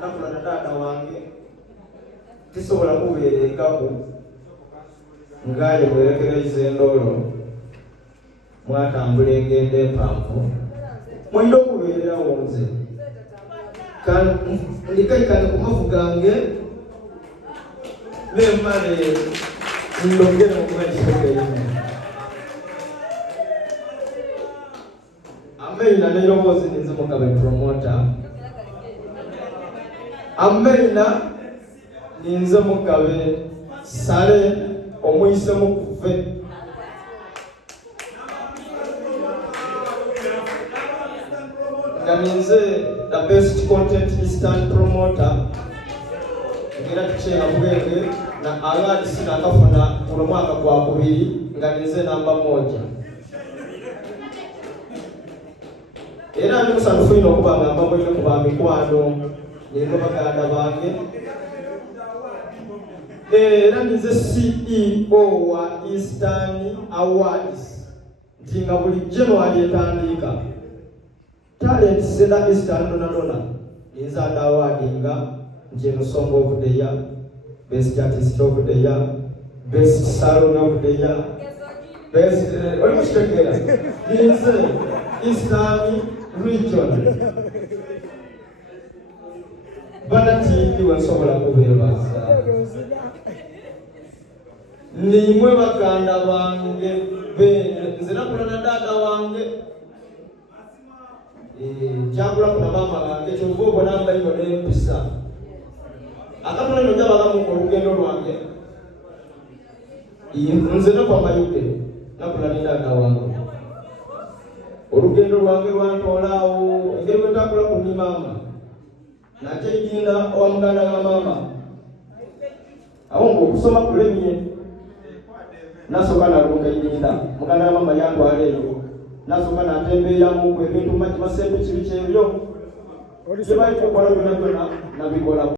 nakula na dada wange tisobola kubeerengako ngaye bwerekereza endoolo mwatambula engendo empanvu mwina okubeererawo nze ndikaikane ku mavu gange bemmale ndongere mukuba ekitegeine Ameina n'eiroboozi ninze Mugabe promota Ameina ninze Mugabe sale omuyise mukuve nga ninze the best content Eastern promoter ngera tukyera bwenge na awards nakafuna ku mwaka gwa kubiri nga ninze namba 1 era ndi musandufu ino okuba ngamba mwine kuba mikwano ningo baganda bange era ninze CEO wa Eastern Awards nti nga buli January etandika talent senda Eastern donadona ninze adawardinga nti Song of the Year, Best Artist of the Year, Best Salon of the Year, Best ninze Eastern Region bana TV wansobola kubeebaza nimwe baganda bange nze nakula na dada wange kyakula kuna mama wange kyova obona nga ino n'empisa akatula ino njabalamu olugendo lwange nze nokwa mayuge nakula ne dada wange olugendo lwange lwantolaawo engeri bwe ntakula ku ni maama nakyejinda owa muganda wa maama awo ng'okusoma kulemye nasooka nalunga ejinda muganda wa maama yantwala eyo nasooka natembeeramu ebintu makimasembe kibi kyebyo bye bali kukola byonna byonna nabikola